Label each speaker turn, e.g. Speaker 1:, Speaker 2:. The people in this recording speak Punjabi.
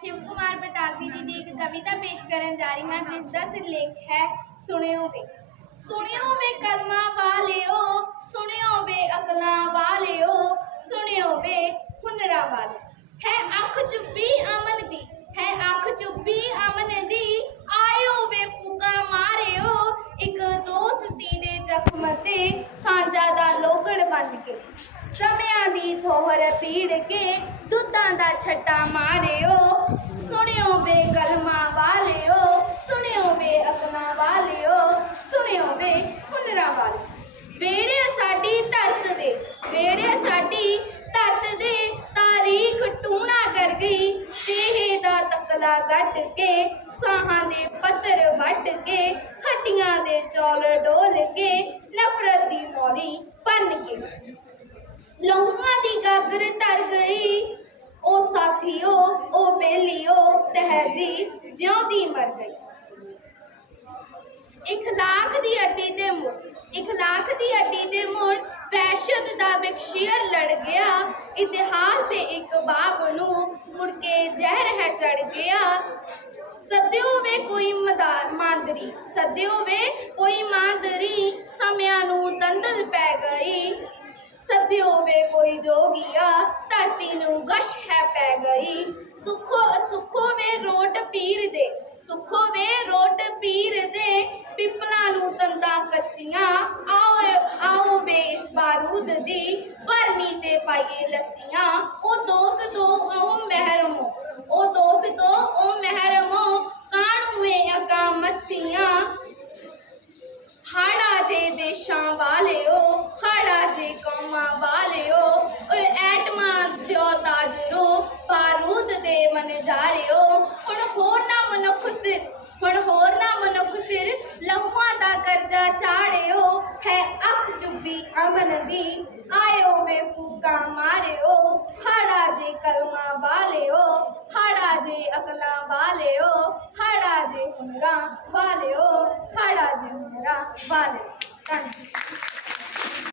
Speaker 1: ਸ਼ਿਵ ਕੁਮਾਰ ਬਟਾਲਵੀ ਜੀ ਦੀ ਇੱਕ ਕਵਿਤਾ ਪੇਸ਼ ਕਰਨ ਜਾ ਰਹੀ ਹਾਂ, ਜਿਸ ਦਾ ਸਿਰਲੇਖ ਹੈ, ਸੁਣਿਓ ਵੇ। ਸੁਣਿਓ ਵੇ ਕਲਮਾਂ ਵਾਲਿਓ, ਸੁਣਿਓ ਵੇ ਅਕਲਾਂ ਵਾਲਿਓ, ਸੁਣਿਓ ਵੇ ਹੁਨਰਾਂ ਵਾਲੇ ਹੈ ਅੱਖ ਚੁੱਪੀ ਅਮਨ ਦੀ, ਹੈ ਅੱਖ ਚੁੱਪੀ ਅਮਨ ਤੇ ਸਾਂਝਾ ਦਾ ਲੋਗੜ ਬਣ ਕੇ। ਸਮਿਆਂ ਦੀ ਥੋਹਰ ਪੀੜ ਕੇ ਦੁੱਧਾਂ ਦਾ ਛੱਟਾ ਮਾਰਿਓ। ਸੁਣਿਓ ਵੇ ਕਲਮਾਂ ਵਾਲਿਓ, ਸੁਣਿਓ ਵੇ ਅਕਲਾਂ ਵਾਲਿਓ, ਸੁਣਿਓ ਵੇ ਹੁਨਰਾਂ ਵਾਲੇ ਵੇੜੇ ਸਾਡੀ ਧਰਤ ਦੇ, ਵੇੜੇ ਸਾਡੀ ਧਰਤ ਦੇ ਤਾਰੀਖ ਟੂਣਾ ਕਰ ਗਈ। ਤੇਹੇ ਦਾ ਤਕਲਾ ਗੱਡ ਕੇ, ਸਾਹਾਂ ਦੇ ਪੱਤਰ ਵੱਟ ਕੇ ਦੇ ਚੌਲ ਡੋਲ ਕੇ ਨਫ਼ਰਤ ਦੀ ਮੌਲੀ ਭੰਨ ਕੇ ਲਹੂਆਂ ਦੀ ਗਾਗਰ ਤਰ ਗਈ। ਉਹ ਸਾਥੀਓ, ਉਹ ਬੇਲੀਓ ਤਹਿਜੀਬ ਜਿਉਂਦੀ ਮਰ ਗਈ। ਇਖਲਾਕ ਦੀ ਅੱਡੀ ਤੇ ਮੁੜ ਇਖਲਾਕ ਦੀ ਅੱਡੀ ਤੇ ਮੁੜ ਵਹਿਸ਼ਤ ਦਾ ਬਖਸ਼ੀਰ ਲੜ ਗਿਆ। ਇਤਿਹਾਸ ਦੇ ਇੱਕ ਬਾਬ ਨੂੰ ਮੁੜ ਕੇ ਜ਼ਹਿਰ ਹੈ ਚੜ ਗਿਆ। ਸੱਦਿਓ ਵੇ ਕੋਈ ਮਦਾਰ ਮਾਂਦਰੀ, ਸੱਦਿਓ ਵੇ ਸੱਦਿਓ ਕੋਈ ਜੋਗੀਆ, ਧਰਤੀ ਨੂੰ ਗਸ਼ ਹੈ ਪੈ ਗਈ। ਸੁਖੋ ਸੁਖੋ ਵੇ ਰੋਟ ਪੀਰ ਦੇ, ਸੁਖੋ ਵੇ ਰੋਟ ਪੀਰ ਦੇ। ਪਿੱਪਲਾਂ ਨੂੰ ਤੰਦਾਂ ਕੱਚੀਆਂ, ਆਓ ਆਓ ਵੇ ਇਸ ਬਾਰੂਦ ਦੀ। ਵਰਮੀ ਤੇ ਪਾਈਏ ਲੱਸੀਆਂ, ਉਹ ਦੋਸਤੋ ਉਹ ਚਾੜਿਓ, ਹੈ ਅੱਖ ਚੁੱਬੀ ਅਮਨ ਦੀ ਆਇਓ ਵੇ ਫੂਕਾ ਮਾਰਿਓ, ਹਾੜਾ ਜੇ ਕਲਮਾਂ ਵਾਲਿਓ, ਹਾੜਾ ਜੇ ਅਕਲਾਂ ਵਾਲਿਓ, ਹਾੜਾ ਜੇ ਹੁਨਰਾਂ ਵਾਲਿਓ, ਹਾੜਾ ਜੇ ਹੁਨਰਾਂ ਵਾਲਿਓ। ਧੰਨਵਾਦ।